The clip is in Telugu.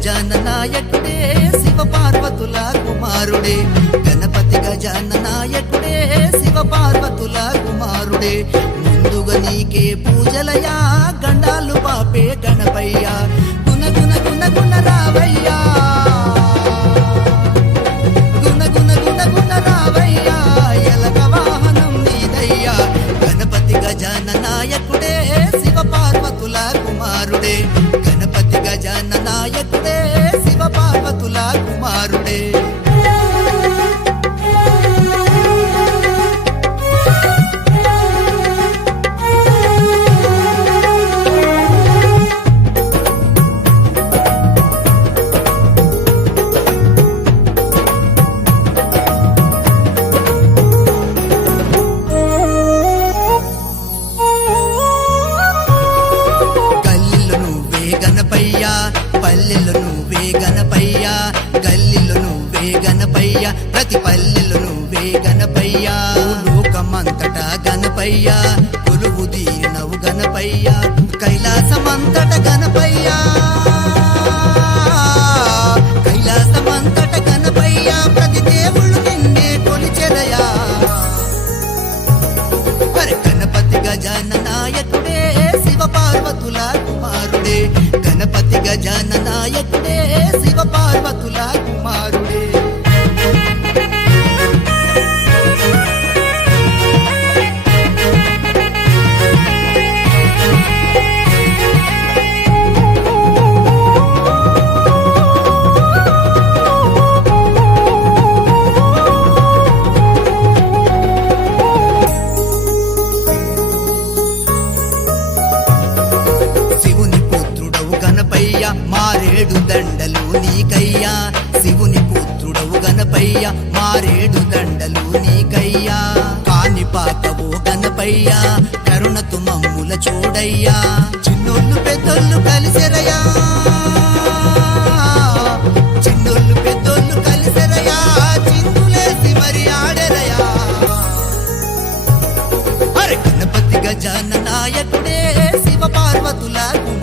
గజాన నాయకుడే శివ పార్వతుల కుమారుడే. గణపతి గజాన నాయకుడే శివ పార్వతుల కుమారుడే. ముందుగా నీకే పూజలయా గణ నాయకుడే శివ పార్వతుల కుమారుడే. పల్లెల్లో నువ్వే గణపయ్యా గల్లిలో నువ్వే గణపయ్యా ప్రతి పల్లెలో నువ్వే గణపయ్యా. లోకమంతటా గణపయ్యా కొలువు తీరినవు గణపయ్యా కైలాసమంతట గణపయ్యా. గజాననాయకుడే శివ పార్వతుల మారేడు దండలు నీకయ్యా. శివుని పుత్రుడవు గనపయ్య మారేడు దండలు నీకయ్యా. కాని పాపవు గనపయ్యా కరుణ తుమ్ముల చూడయ్యా. చిన్నోళ్ళు పెద్దోళ్ళు కలిసెరయ్యా చిన్నోళ్ళు గజాన నాయకుడే శివ పార్వతులకు